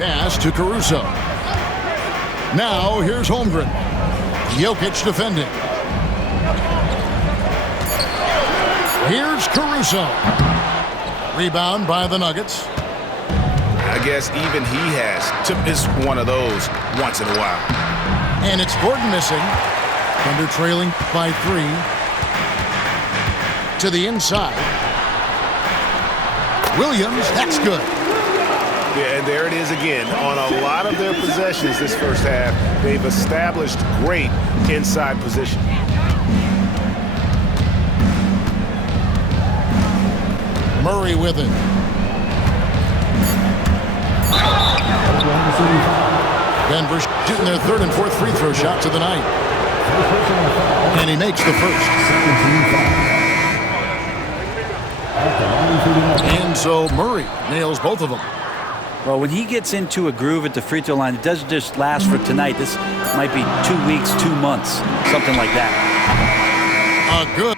Pass to Caruso. Now here's Holmgren. Jokic defending. Here's Caruso. Rebound by the Nuggets. I guess even he has to miss one of those once in a while. And it's Gordon missing. Thunder trailing by 3. To the inside. Williams, that's good. Yeah, and there it is again. On a lot of their possessions this first half, they've established great inside position. Murray with it. Denver shooting their 3rd and 4th free throw shots of the night. And he makes the first. And so Murray nails both of them. Well, when he gets into a groove at the free throw line, it doesn't just last for tonight. This might be 2 weeks, 2 months, something like that. A good.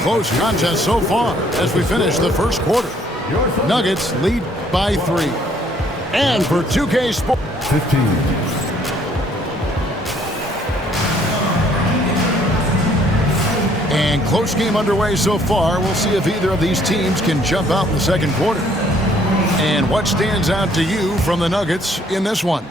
Close contest so far as we finish the first quarter. Nuggets lead by 3. And for 2K Sports 15. And close game underway so far. We'll see if either of these teams can jump out in the second quarter. And what stands out to you from the Nuggets in this one?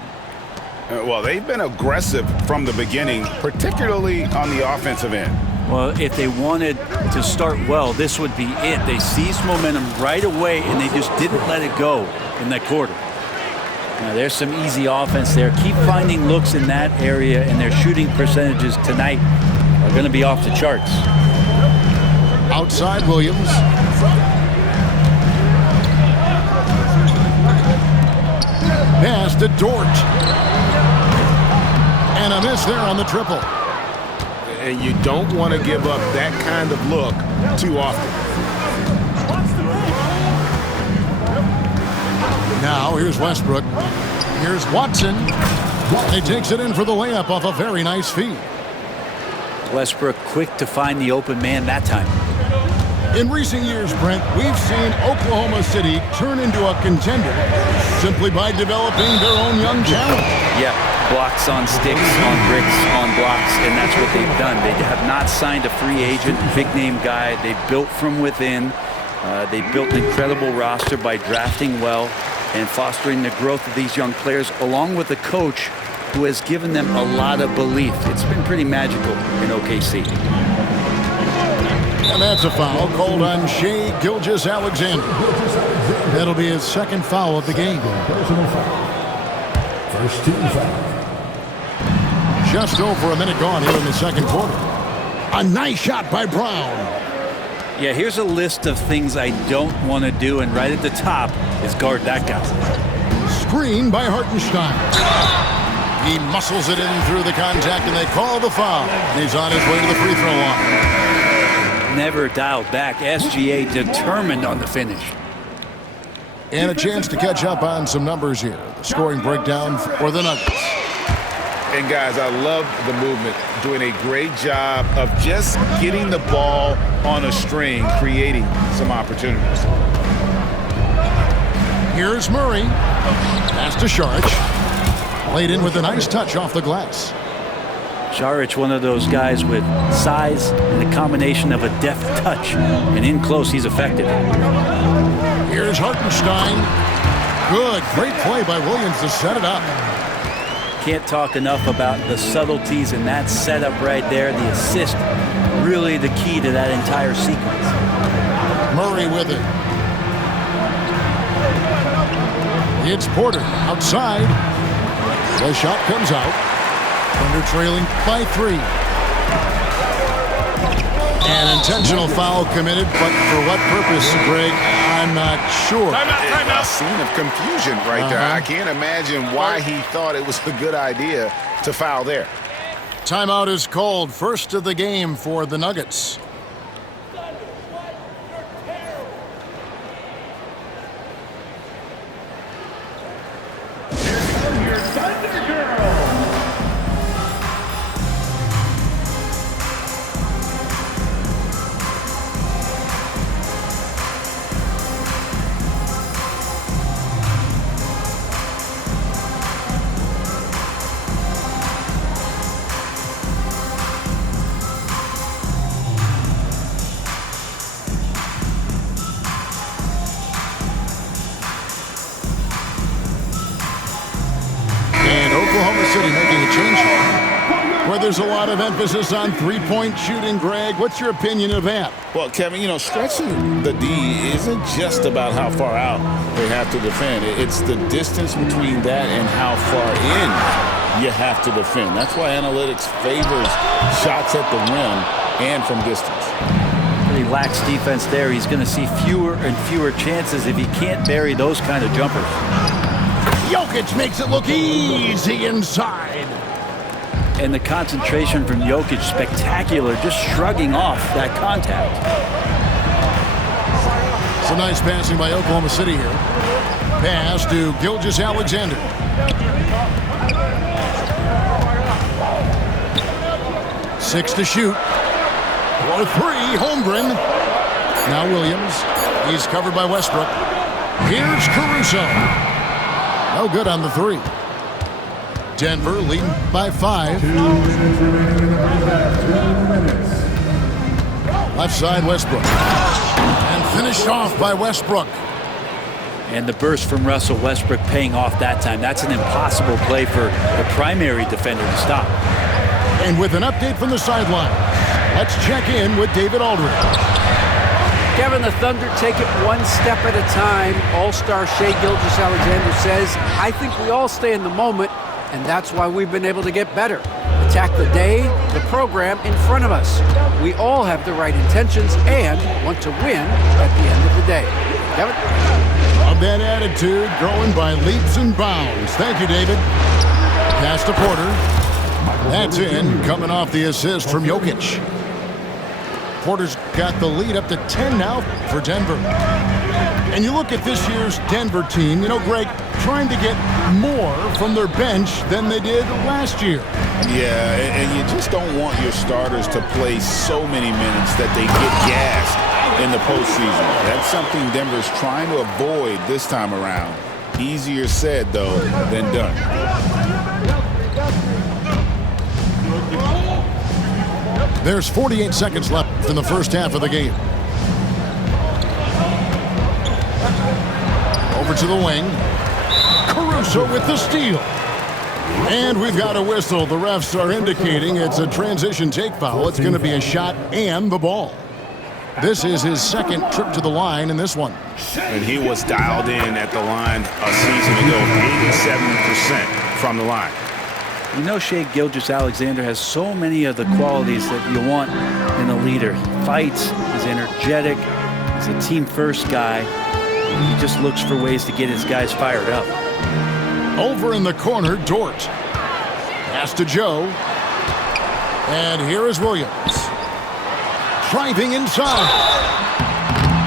Well, they've been aggressive from the beginning, particularly on the offensive end. Well, if they wanted to start well, this would be it. They seized momentum right away, and they just didn't let it go in that quarter. Now, there's some easy offense there. Keep finding looks in that area, and their shooting percentages tonight are going to be off the charts. Outside Williams. Pass to Dort. And a miss there on the triple. And you don't want to give up that kind of look too often. Now here's Westbrook. Here's Watson. He takes it in for the layup off a very nice feed. Westbrook quick to find the open man that time. In recent years, Brent, we've seen Oklahoma City turn into a contender simply by developing their own young talent. Yeah, blocks on sticks, on bricks, on blocks, and that's what they've done. They have not signed a free agent, big-name guy. They built from within. They built an incredible roster by drafting well and fostering the growth of these young players, along with a coach who has given them a lot of belief. It's been pretty magical in OKC. And that's a foul called on Shai Gilgeous-Alexander. That'll be his 2nd foul of the game. First team foul. Just over a minute gone here in the second quarter. A nice shot by Brown. Yeah, here's a list of things I don't want to do, and right at the top is guard that guy. Screen by Hartenstein. He muscles it in through the contact, and they call the foul. He's on his way to the free throw line. Never dialed back. SGA determined on the finish. And a chance to catch up on some numbers here. The scoring breakdown for the Nuggets. And guys, I love the movement, doing a great job of just getting the ball on a string, creating some opportunities. Here's Murray. Pass to Šarić. Laid in with a nice touch off the glass. Šarić, one of those guys with size and a combination of a deft touch. And in close, he's effective. Here's Hartenstein. Good. Great play by Williams to set it up. Can't talk enough about the subtleties in that setup right there. The assist, really the key to that entire sequence. Murray with it. It's Porter outside. The shot comes out. Thunder trailing by 3. An intentional foul committed, but for what purpose, Greg? I'm not sure. A scene of confusion right there. I can't imagine why he thought it was a good idea to foul there. Timeout is called. First of the game for the Nuggets. Oklahoma City making a change here, where there's a lot of emphasis on three-point shooting. Greg, what's your opinion of that? Well, Kevin, you know, stretching the D isn't just about how far out they have to defend. It's the distance between that and how far in you have to defend. That's why analytics favors shots at the rim and from distance. He lacks defense there. He's going to see fewer and fewer chances if he can't bury those kind of jumpers. Jokic makes it look easy inside. And the concentration from Jokic, spectacular, just shrugging off that contact. Some nice passing by Oklahoma City here. Pass to Gilgeous-Alexander. Six to shoot. For three, Holmgren. Now Williams. He's covered by Westbrook. Here's Caruso. No good on the three. Denver leading by 5. Left side, Westbrook. And finished off by Westbrook. And the burst from Russell Westbrook paying off that time. That's an impossible play for the primary defender to stop. And with an update from the sideline, let's check in with David Aldridge. Kevin, the Thunder take it one step at a time. All-star Shai Gilgeous-Alexander says, I think we all stay in the moment, and that's why we've been able to get better. Attack the day, the program in front of us. We all have the right intentions and want to win at the end of the day. Kevin? Of that attitude growing by leaps and bounds. Thank you, David. Pass to Porter. That's in, coming off the assist from Jokic. Porter's got the lead up to 10 now for Denver. And you look at this year's Denver team, you know, Greg, trying to get more from their bench than they did last year. Yeah, and you just don't want your starters to play so many minutes that they get gassed in the postseason. That's something Denver's trying to avoid this time around. Easier said, though, than done. There's 48 seconds left in the first half of the game. Over to the wing. Caruso with the steal. And we've got a whistle. The refs are indicating it's a transition take foul. It's going to be a shot and the ball. This is his second trip to the line in this one. And he was dialed in at the line a season ago, 87% from the line. You know, Shai Gilgeous-Alexander has so many of the qualities that you want in a leader. He fights, he's energetic, he's a team-first guy. He just looks for ways to get his guys fired up. Over in the corner, Dort. Pass to Joe. And here is Williams. Driving inside.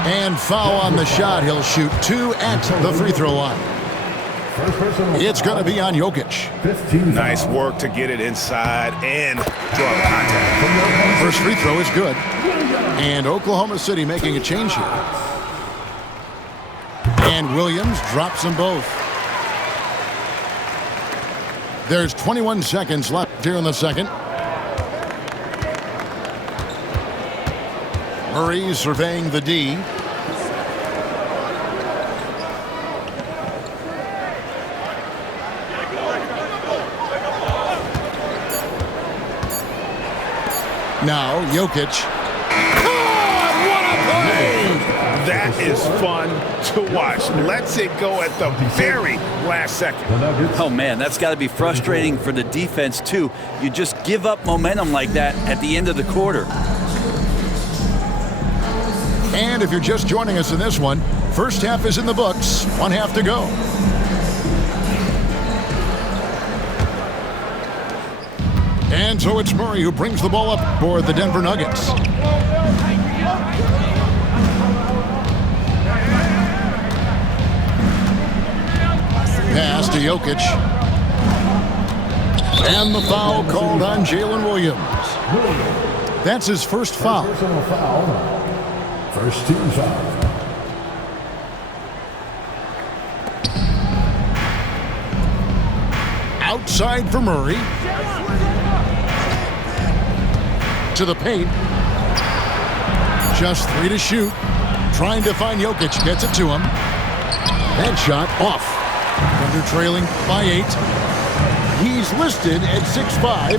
And foul on the shot. He'll shoot 2 at the free throw line. It's going to be on Jokic. Nice work to get it inside and draw the contact. First free throw is good. And Oklahoma City making a change here. And Williams drops them both. There's 21 seconds left here in the second. Murray surveying the D. Now, Jokic. God, what a play! That is fun to watch. Lets it go at the very last second. Oh, man, that's got to be frustrating for the defense, too. You just give up momentum like that at the end of the quarter. And if you're just joining us in this one, first half is in the books, 1 half to go. And so it's Murray who brings the ball up for the Denver Nuggets. Pass to Jokic. And the foul called on Jalen Williams. That's his first foul. First team foul. Outside for Murray. To the paint. Just 3 to shoot. Trying to find Jokic. Gets it to him. That shot off. Thunder trailing by 8. He's listed at 6'5",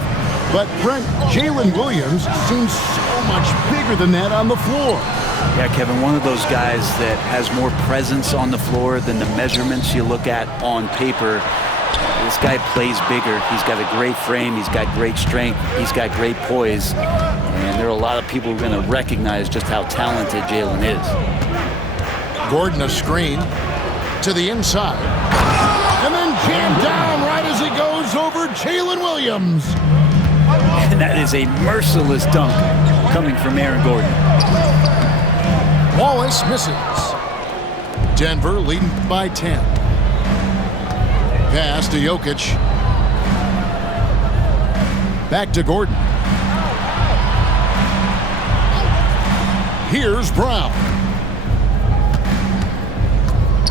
but Brent, Jalen Williams seems so much bigger than that on the floor. Yeah, Kevin, one of those guys that has more presence on the floor than the measurements you look at on paper. This guy plays bigger. He's got a great frame. He's got great strength. He's got great poise. And there are a lot of people who are going to recognize just how talented Jalen is. Gordon a screen to the inside. And then jammed down right as he goes over Jalen Williams. And that is a merciless dunk coming from Aaron Gordon. Wallace misses. Denver leading by 10. Pass to Jokic. Back to Gordon. Here's Brown.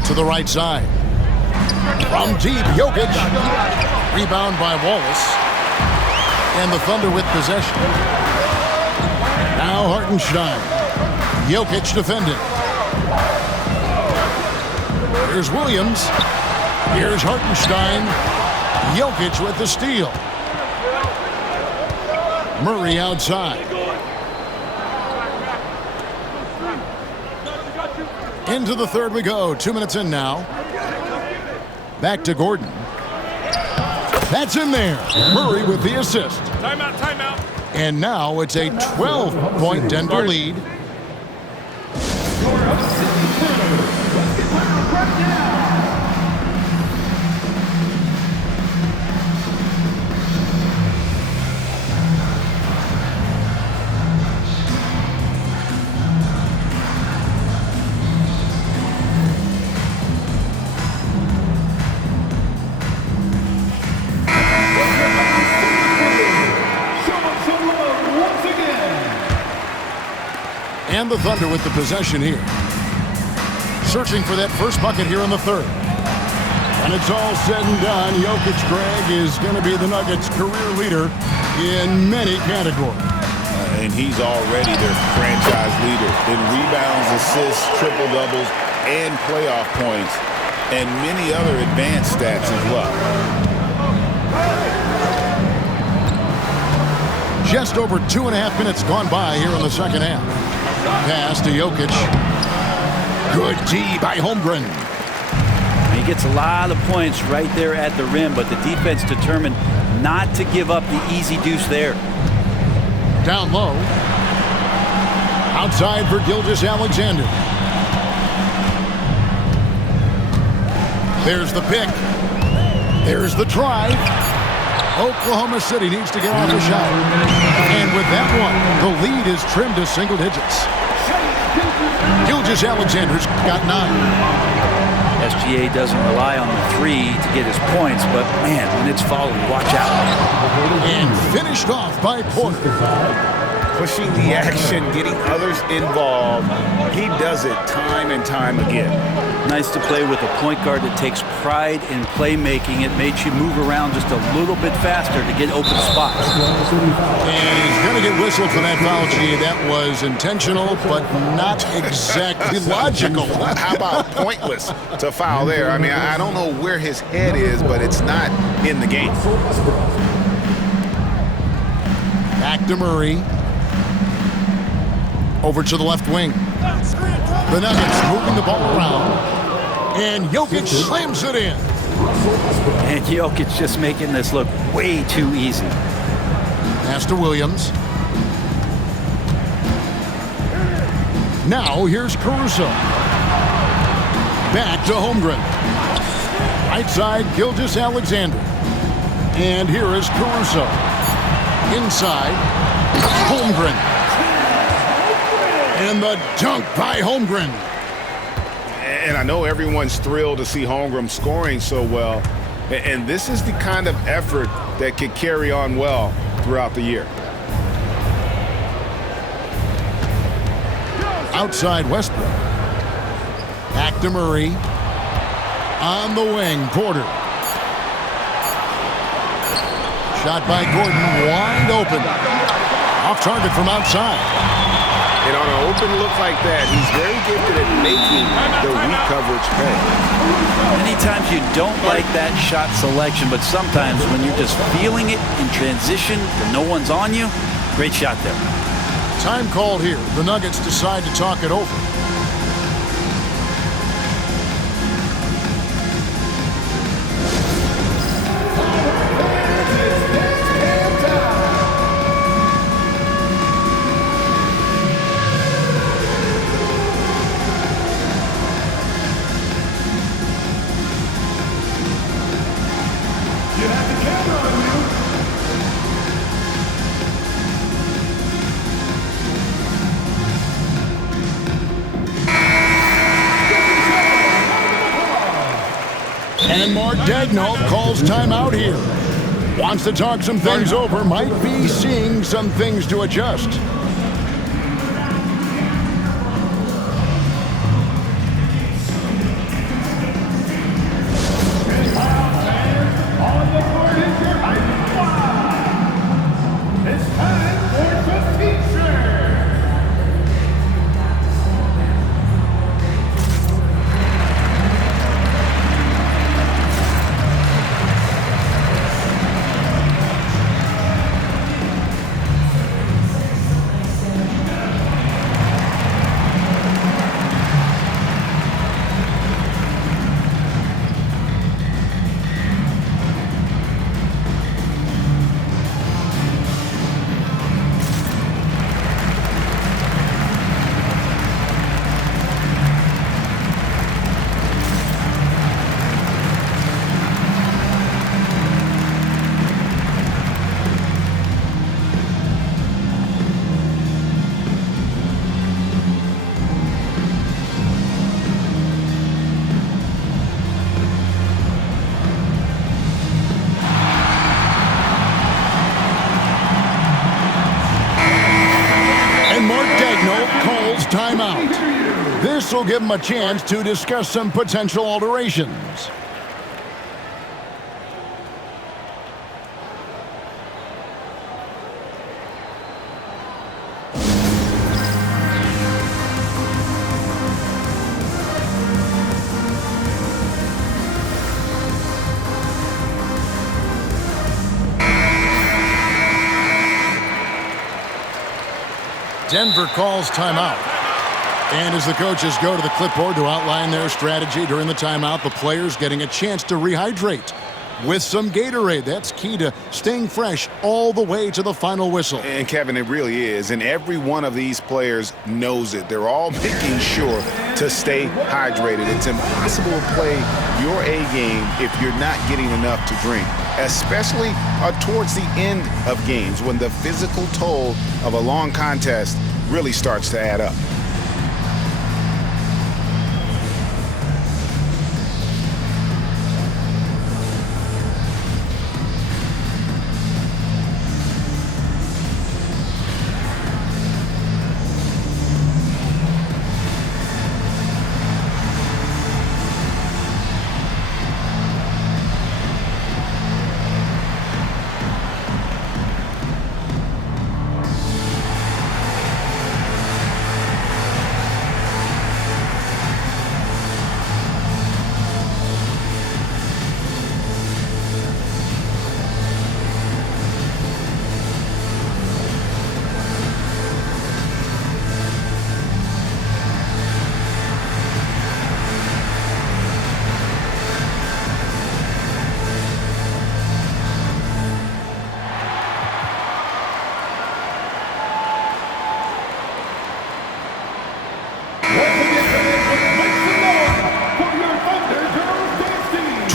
To the right side. From deep, Jokic. Rebound by Wallace. And the Thunder with possession. Now Hartenstein. Jokic defending. Here's Williams. Here's Hartenstein. Jokic with the steal. Murray outside. Into the third we go. 2 minutes in now. Back to Gordon. That's in there. Murray with the assist. Timeout, timeout. And now it's a 12-point Denver lead. And the Thunder with the possession here. Searching for that first bucket here in the third. When it's all said and done, Jokic, Greg, is going to be the Nuggets' career leader in many categories. And he's already their franchise leader in rebounds, assists, triple-doubles, and playoff points, and many other advanced stats as well. Just over 2.5 minutes gone by here in the second half. Pass to Jokic. Good D by Holmgren. He gets a lot of points right there at the rim, but the defense determined not to give up the easy deuce there. Down low. Outside for Gilgeous-Alexander. There's the pick. There's the drive. Oklahoma City needs to get off the shot. And with that one, the lead is trimmed to single digits. Gilgeous-Alexander's got 9. SGA doesn't rely on the three to get his points, but man, when it's followed, watch out. And finished off by Porter. Pushing the action, getting others involved. He does it time and time again. Nice to play with a point guard that takes pride in playmaking. It makes you move around just a little bit faster to get open spots. And he's going to get whistled for that foul, G. That was intentional, but not exactly logical. How about pointless to foul there? I mean, I don't know where his head is, but it's not in the game. Back to Murray. Over to the left wing. The Nuggets moving the ball around. And Jokic slams it in. And Jokic just making this look way too easy. Pass to Williams. Now here's Caruso. Back to Holmgren. Right side, Gilgeous-Alexander. And here is Caruso. Inside, Holmgren. And the dunk by Holmgren. And I know everyone's thrilled to see Holmgren scoring so well. And this is the kind of effort that could carry on well throughout the year. Outside Westbrook. Back to Murray. On the wing, Porter. Shot by Gordon, wide open. Off target from outside. And on an open look like that, he's very gifted at making the weak coverage pay. Many times you don't like that shot selection, but sometimes when you're just feeling it in transition and no one's on you, great shot there. Time called here. The Nuggets decide to talk it over. And Mark Daigneault calls timeout here. Wants to talk some things over, might be seeing some things to adjust. Timeout. This will give him a chance to discuss some potential alterations. Denver calls timeout. And as the coaches go to the clipboard to outline their strategy during the timeout, the players getting a chance to rehydrate with some Gatorade. That's key to staying fresh all the way to the final whistle. And Kevin, it really is. And every one of these players knows it. They're all making sure to stay hydrated. It's impossible to play your A game if you're not getting enough to drink, especially towards the end of games when the physical toll of a long contest really starts to add up.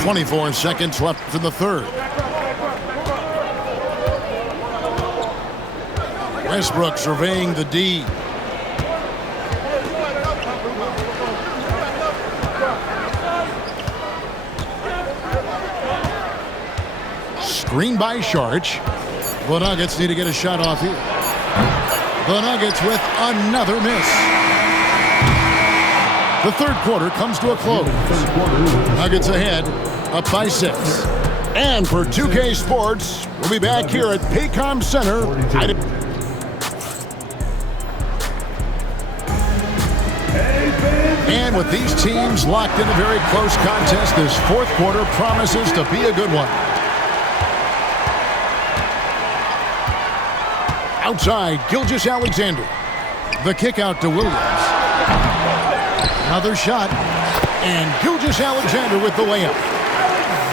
24 seconds left in the third. Westbrook surveying the D. Screen by Sharch. The Nuggets need to get a shot off here. The Nuggets with another miss. The third quarter comes to a close. Nuggets ahead, up by 6. And for 2K Sports, we'll be back here at Paycom Center. And with these teams locked in a very close contest, this fourth quarter promises to be a good one. Outside, Gilgeous-Alexander. The kick out to Williams. Another shot. And Gilgeous-Alexander with the layup.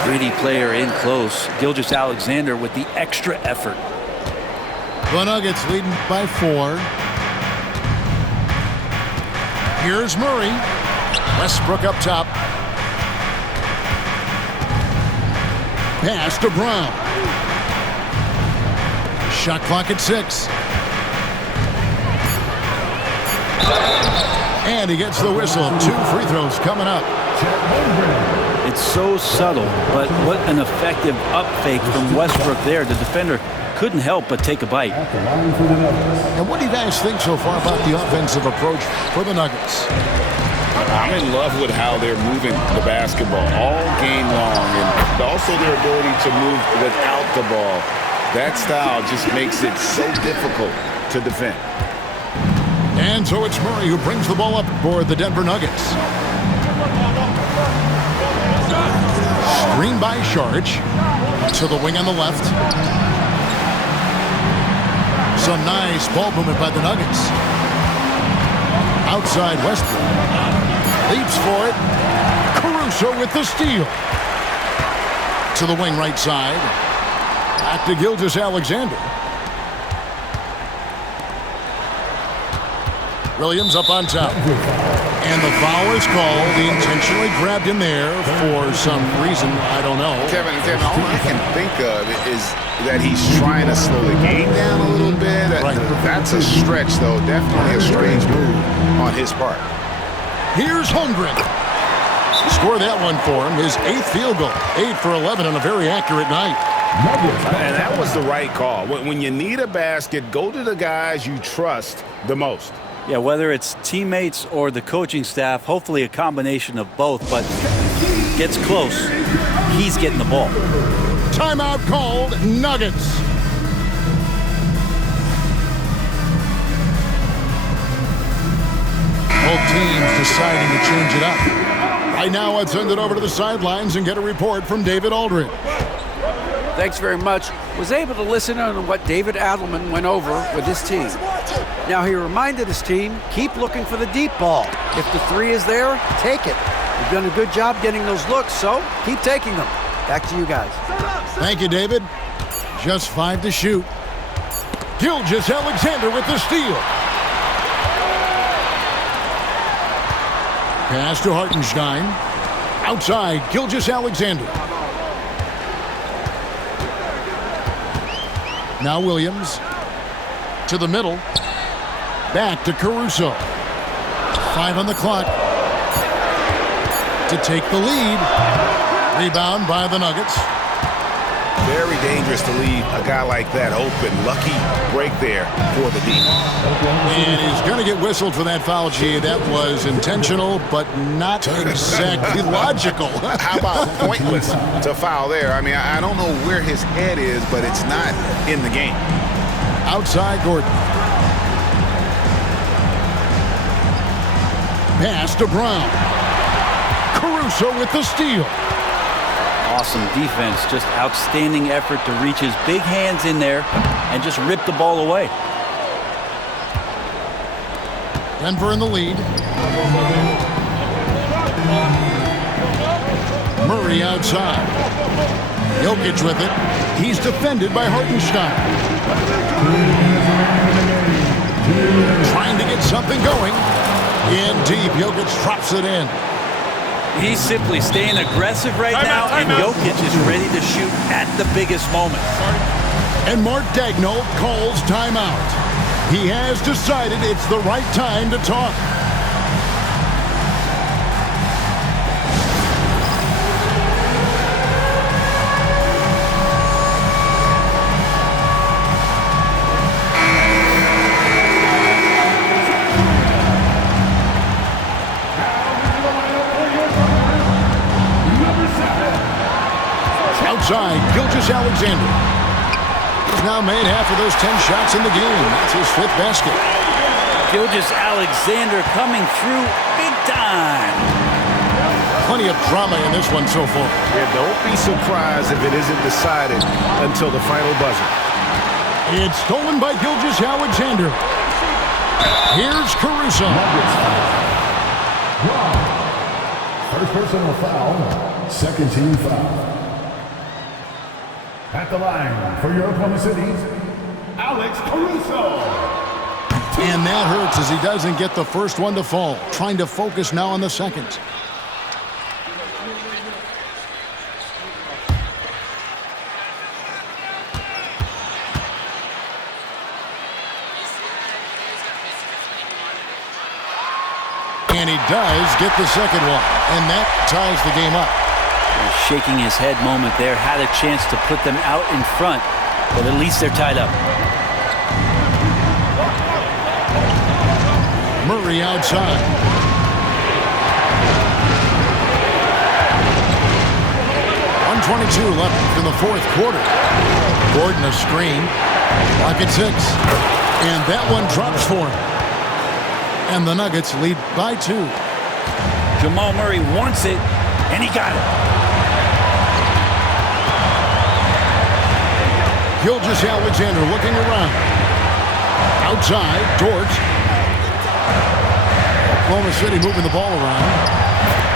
Gritty player in close. Gilgeous-Alexander with the extra effort. The Nuggets leading by 4. Here's Murray. Westbrook up top. Pass to Brown. Shot clock at 6. And he gets the whistle. 2 free throws coming up. It's so subtle, but what an effective up fake from Westbrook there. The defender couldn't help but take a bite. And what do you guys think so far about the offensive approach for the Nuggets? I'm in love with how they're moving the basketball all game long, and also their ability to move without the ball. That style just makes it so difficult to defend. And so it's Murray who brings the ball up for the Denver Nuggets. Screen by Sharch to the wing on the left. Some nice ball movement by the Nuggets. Outside Westbrook. Leaps for it. Caruso with the steal. To the wing right side. Back to Gilgeous-Alexander. Williams up on top. And the foul is called. He intentionally grabbed him there for some reason. I don't know. Kevin, all I can think of is that he's trying to slow the game down a little bit. Right. That's a stretch, though. Definitely a strange move on his part. Here's Holmgren. Score that one for him. His 8th field goal. 8 for 11 on a very accurate night. And that was the right call. When you need a basket, go to the guys you trust the most. Yeah, whether it's teammates or the coaching staff, hopefully a combination of both, but gets close, he's getting the ball. Timeout called, Nuggets. Both teams deciding to change it up. Right now, let's send it over to the sidelines and get a report from David Aldridge. Thanks very much. Was able to listen on what David Adelman went over with his team. Now he reminded his team, keep looking for the deep ball. If the 3 is there, take it. You've done a good job getting those looks, so keep taking them. Back to you guys. Thank you, David. Just 5 to shoot. Gilgeous-Alexander with the steal. Pass to Hartenstein. Outside, Gilgeous-Alexander. Now Williams to the middle. Back to Caruso. 5 on the clock to take the lead. Rebound by the Nuggets. Very dangerous to leave a guy like that open. Lucky break there for the D. And he's going to get whistled for that foul, G. That was intentional, but not exactly logical. How about pointless to foul there? I mean, I don't know where his head is, but it's not in the game. Outside Gordon. Pass to Brown. Caruso with the steal. Awesome defense, just outstanding effort to reach his big hands in there and just rip the ball away. Denver in the lead. Murray outside. Jokic with it. He's defended by Hartenstein. Trying to get something going. In deep, Jokic drops it in. He's simply staying aggressive right now, and Jokic is ready to shoot at the biggest moments. And Mark Daigneault calls timeout. He has decided it's the right time to talk. Outside, Gilgeous-Alexander. He's now made half of those 10 shots in the game. That's his 5th basket. Gilgeous-Alexander coming through big time. Plenty of drama in this one so far. Yeah, don't be surprised if it isn't decided until the final buzzer. It's stolen by Gilgeous-Alexander. Here's Caruso. First personal foul, second team foul. At the line for your Oklahoma City, Alex Caruso. And that hurts as he doesn't get the first one to fall. Trying to focus now on the second. And he does get the second one. And that ties the game up. Shaking his head moment there. Had a chance to put them out in front, but at least they're tied up. Murray outside. .122 left in the 4th quarter. Gordon a screen. Clock at 6. And that one drops for him. And the Nuggets lead by 2. Jamal Murray wants it, and he got it. Gilgeous-Alexander looking around. Outside, Dort. Oklahoma City moving the ball around.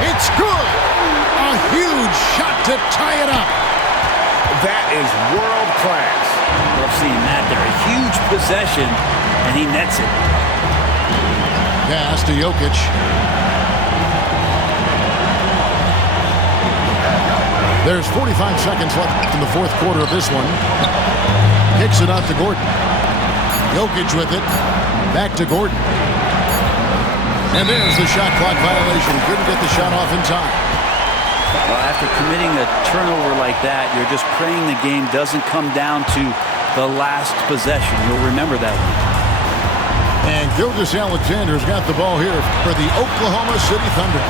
It's good! A huge shot to tie it up. That is world class. Love seeing that there. A huge possession, and he nets it. Pass to Jokic. There's 45 seconds left in the 4th quarter of this one. Kicks it out to Gordon. Jokic with it. Back to Gordon. And there's the shot clock violation. Couldn't get the shot off in time. Well, after committing a turnover like that, you're just praying the game doesn't come down to the last possession. You'll remember that one. And Gilgeous-Alexander's got the ball here for the Oklahoma City Thunder.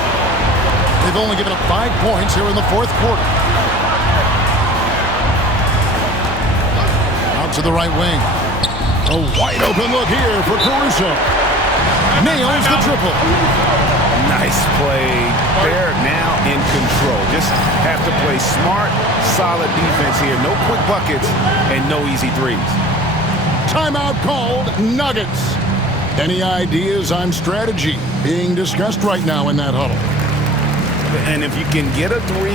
They've only given up 5 points here in the 4th quarter. Out to the right wing. A wide open look here for Caruso. Nails the triple. Nice play. They're now in control. Just have to play smart, solid defense here. No quick buckets and no easy threes. Timeout called, Nuggets. Any ideas on strategy being discussed right now in that huddle? And if you can get a 3,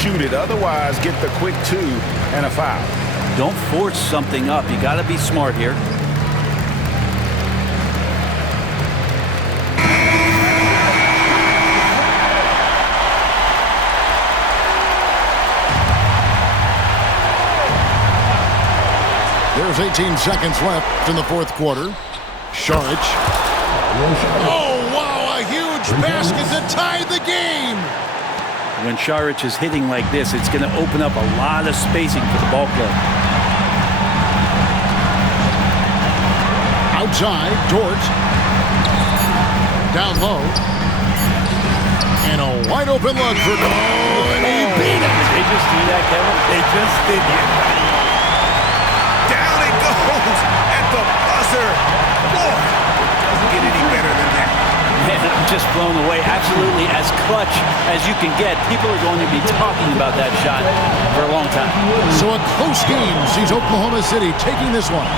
shoot it. Otherwise, get the quick 2 and a foul. Don't force something up. You got to be smart here. There's 18 seconds left in the 4th quarter. Saric. Oh, wow, a huge basket to tie the game. When Saric is hitting like this, it's going to open up a lot of spacing for the ball club. Outside, Dort. Down low. And a wide open look for and he beat it. Did they just do that, Kevin? They just did it. Down it goes at the buzzer. Boy, doesn't get any better than that. Man, I'm just blown away. Absolutely as clutch as you can get. People are going to be talking about that shot for a long time. So a close game sees Oklahoma City taking this one.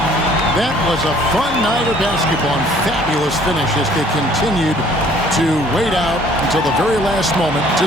That was a fun night of basketball and fabulous finish as they continued to wait out until the very last moment to